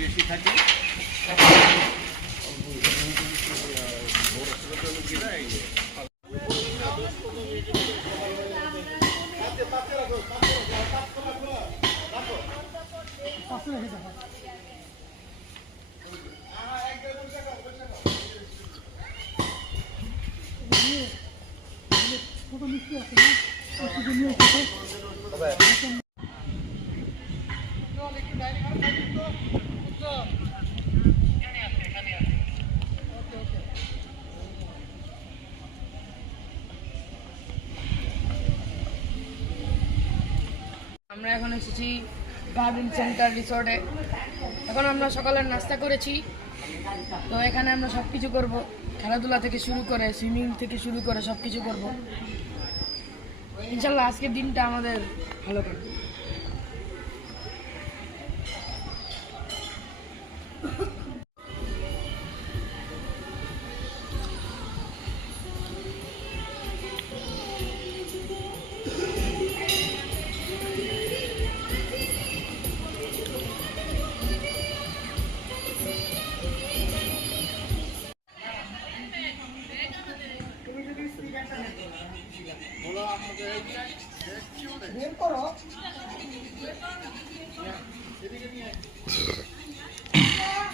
বেশি থাকে আমরা এখন এসেছি গার্ডেন সেন্টার রিসোর্টে। এখন আমরা সকালের নাস্তা করেছি, তো এখানে আমরা সব কিছু করবো, খেলাধুলা থেকে শুরু করে সুইমিং থেকে শুরু করে সব কিছু করবো। ইনশাল্লাহ আজকের দিনটা আমাদের ভালো কাটবে।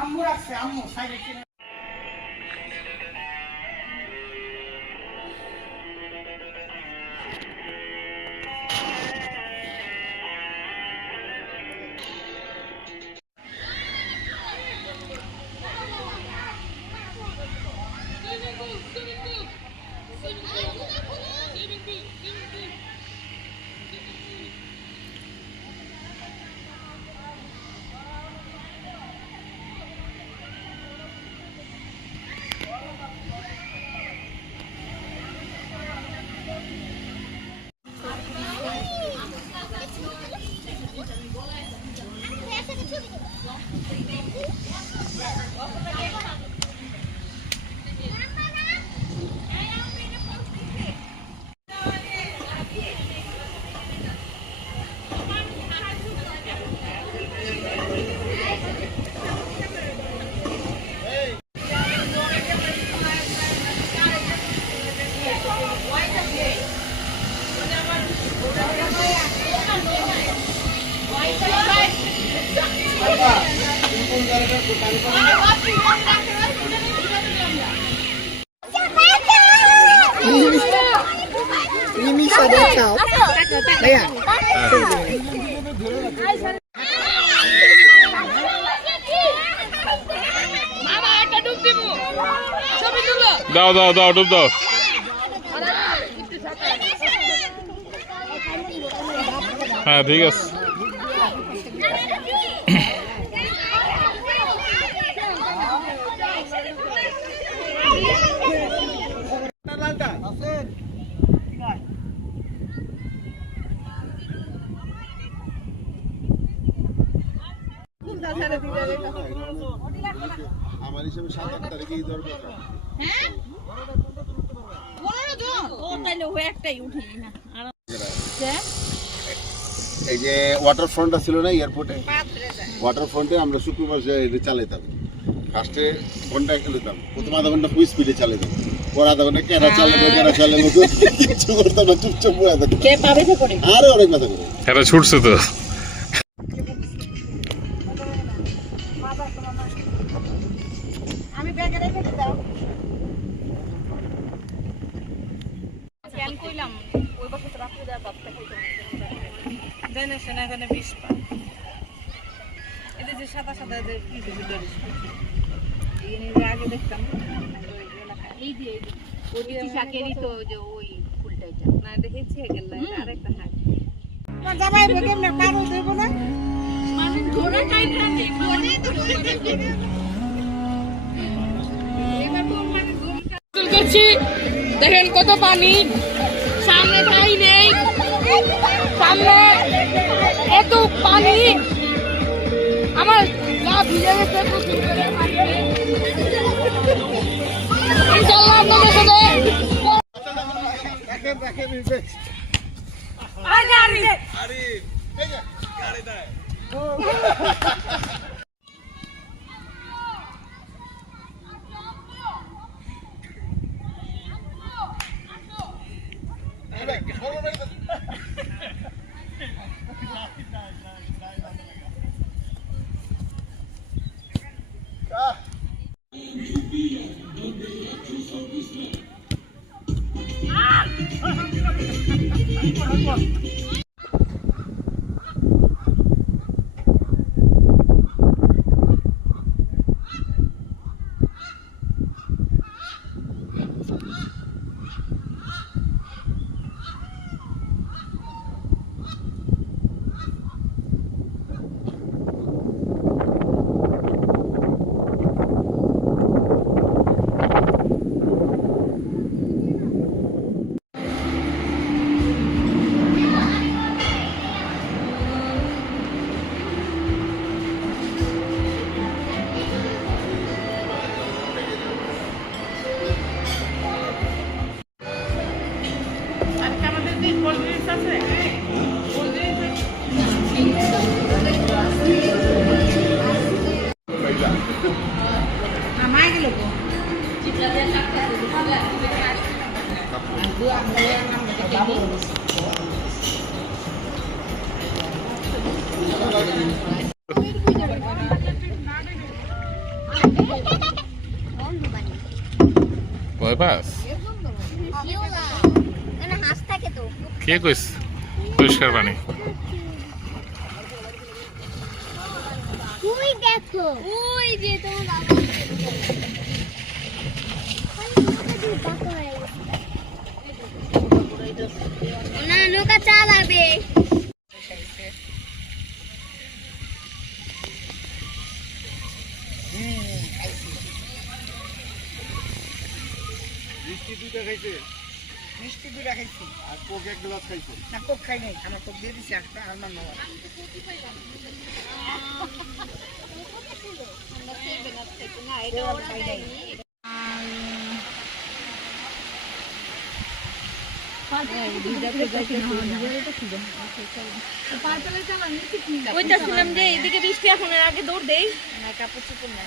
আম্মু রাখছে, আম্মু সাইডে Ini ada kau. Ya. মামা একটা ডুব দিব, ছবি তুলো। দাও দাও দাও ডুব দাও। হ্যাঁ ঠিক আছে। আমার হিসেবে 7-8 তারিখেই দরকার। হ্যাঁ? 15 জন। ও তাইলে ও একটাই উঠি না। আর এই যে ওয়াটার ফ্রন্টটা ছিল না এয়ারপোর্টে, ওয়াটার ফ্রন্টে আমরা শুক্রবার এটা চালাইতাম। ফার্স্টে ঘন্টা খেলতাম, প্রথম আধা ঘন্টা খুব স্পিডে চালাইতাম, পর আধা ঘন্টা কেনা চালাবো কিছু করতাম না, চুপচাপ বয়ে থাকতাম। কে পাবে তো করে? আরে অনেক মাথা করে এটা ছুটছে তো। আমি ব্যাগে রেখে দাও। স্ক্যান কইলাম ওই বছর রাখতে দেওয়ার ব্যবস্থা করতে জানে শোনা এখানে 20 পা। এটা যে সাদা সাদা যে ভিতরে এই নিয়ে আগে দেখতাম এই যে ওই শাকেরই তো যে ওই ফুলটা এটা না দেখেছি গেল আরেকটা হাত তো যাবাই বেগে না পারো দেব না মানে ধরে টাইম থাকে ধরে এবার তো মানে গোসল করছি, দেখেন কত পানি, সামনে ঠাই নেই, সামনে এত পানি, আমার গা ভিজে গেছে প্রচুর করে পানিতে। ইনশাআল্লাহ আপনাদের সাথে ভয় পাস? কে কইস পরিষ্কার পানি? ওই দেখো ওই যে তোমার না নৌকা চালাবে মিষ্টি দুটা খাইছি আর কোক এক গ্লাস খাইছো? না কোক খাই নাই আমার কোক দিয়ে দিছি একটা আর মান নেওয়া কইতাছিলাম যে এদিকে বৃষ্টি এখন এর আগে দৌড় দেই না কাপড় চোপড় নাই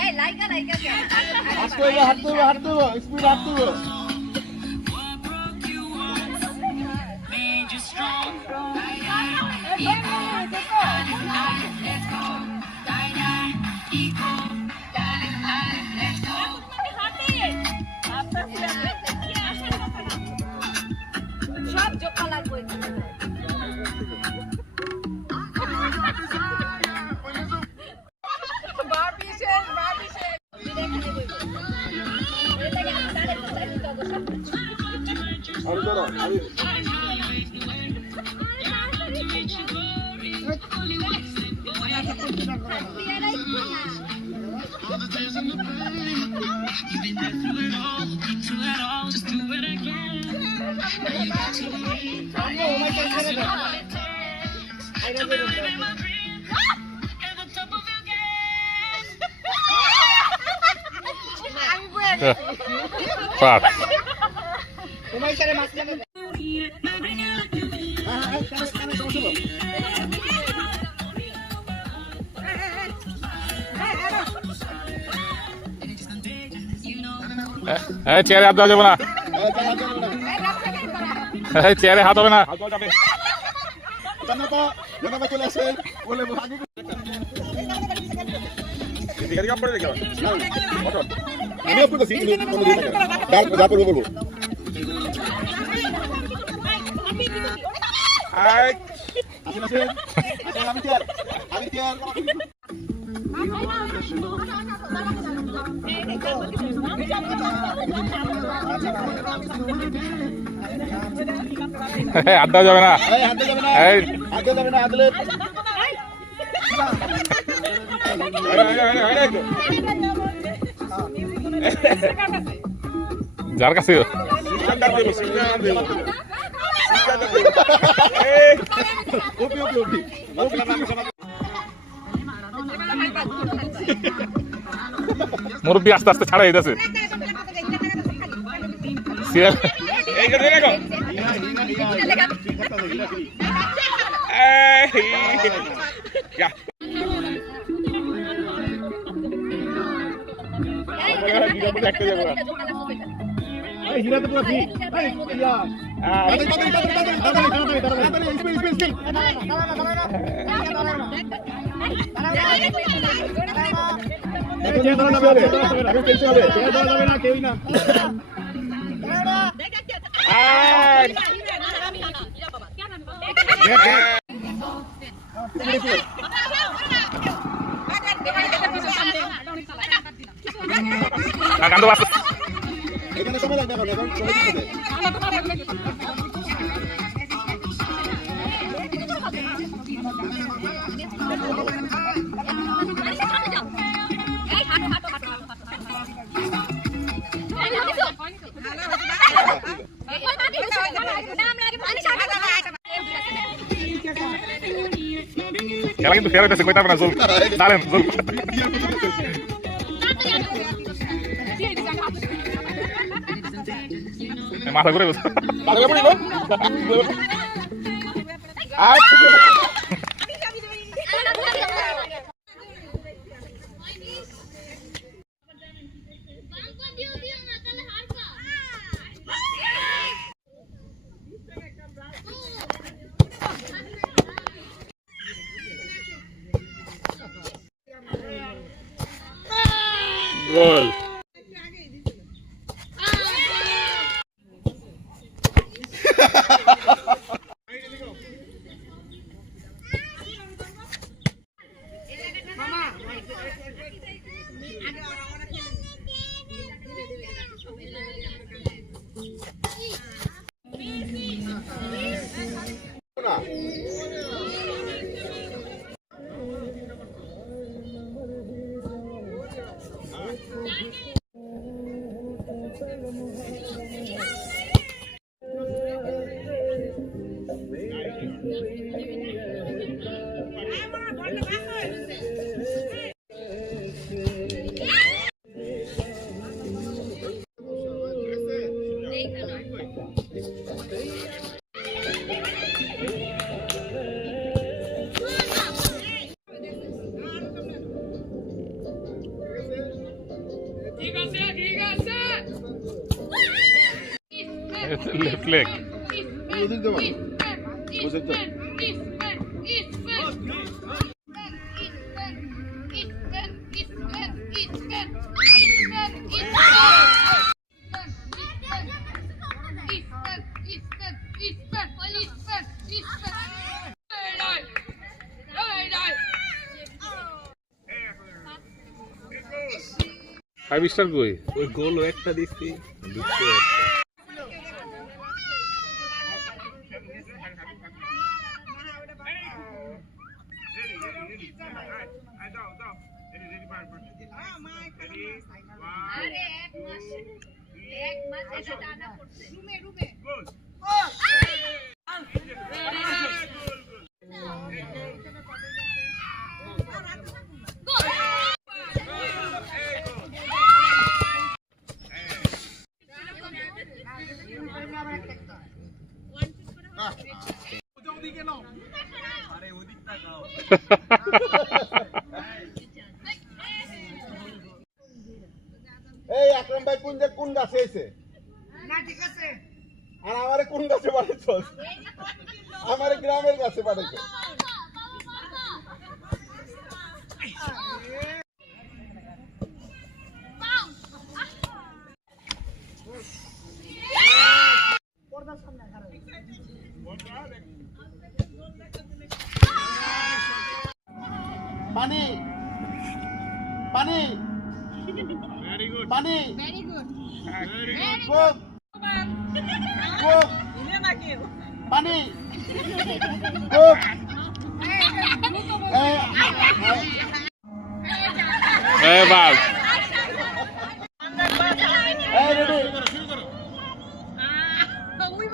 এই লাইকা লাইকা সব জোকা লাগবে পাস তোমার সাথে মাছ লাগে চেয়ারে হাত দেওয়া যাবে না, চেয়ারে হাত হবে না। চলে আসে বলে আমি আপনার কাছে যা করবো করবো। আমি হাত দেওয়া যাবে না। এই হাতে যাবে না, এই হাতে যাবে না, হাতলে যার কাছে মুরব্বী আস্তে আস্তে ছাড়া দিতেছে সিরিয়াল কান্দ বাস এখানে সময় লাগবে এখন, এখন সময় দিতে হবে। খেলা কিন্তু ফের হইতেছে কইতে হবে না জল দাঁড়েন জল মাথা ঘুরে গেছে গোল লেফট লেগ এদিক দেবো বুঝে তো ফাইভ স্টার কই ওই গোল একটা দিচ্ছি এই আকরাম ভাই কোন গাছে এসে না ঠিক আছে আর আমারে কোন গাছে পাঠাইছো আমারে গ্রামের গাছে পাঠাইছো পানি পানি ভেরি গুড কোক কোক পানি কোক এই বাস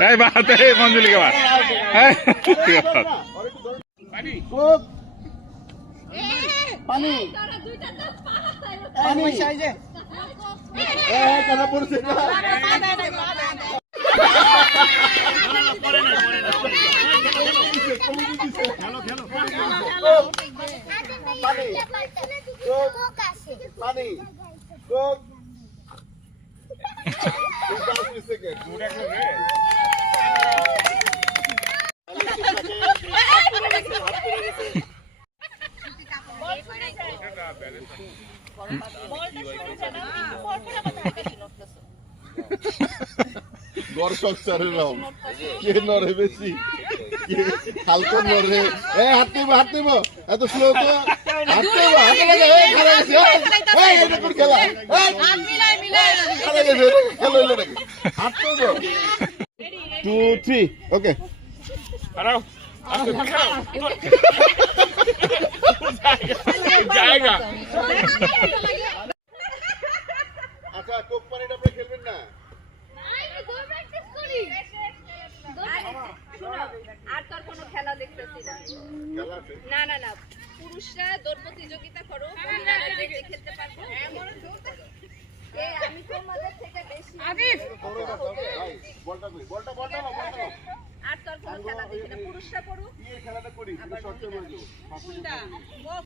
এই বাস এই মঞ্জুলিকা বাস কোক পানি পানি সাইজে কেন পড়ছে না কোক আছে পানি কোক দর্শক স্যারের নাম কে নড়ে বেশি হালকা নড়ে হাত নেব এত স্লো তো হাত নেব হাতে লাগে খেলা গেছে এটা কোন খেলা খেলা গেছে খেলা হইলো নাকি হাত নেব 2 3 ওকে আরাও জায়গা আচ্ছা কোক পানিটা আপনি খেলবেন না আমি গোল প্র্যাকটিস করি শোনো, আর তোর কোনো খেলা দেখতেছি না। খেলা আছে না না না, পুরুষরা দৌড় প্রতিযোগিতা করো, মহিলারা যে যে খেলতে পারবে। আমি তোমাদের থেকে বেশি বলটা কই বলটা বলটা না বলটা না আর তোর কোনো খেলা দেখি না, পুরুষরা পড়ুক। এই খেলাটা করি শর্ট টাইম হয়ে যাবে কোনটা?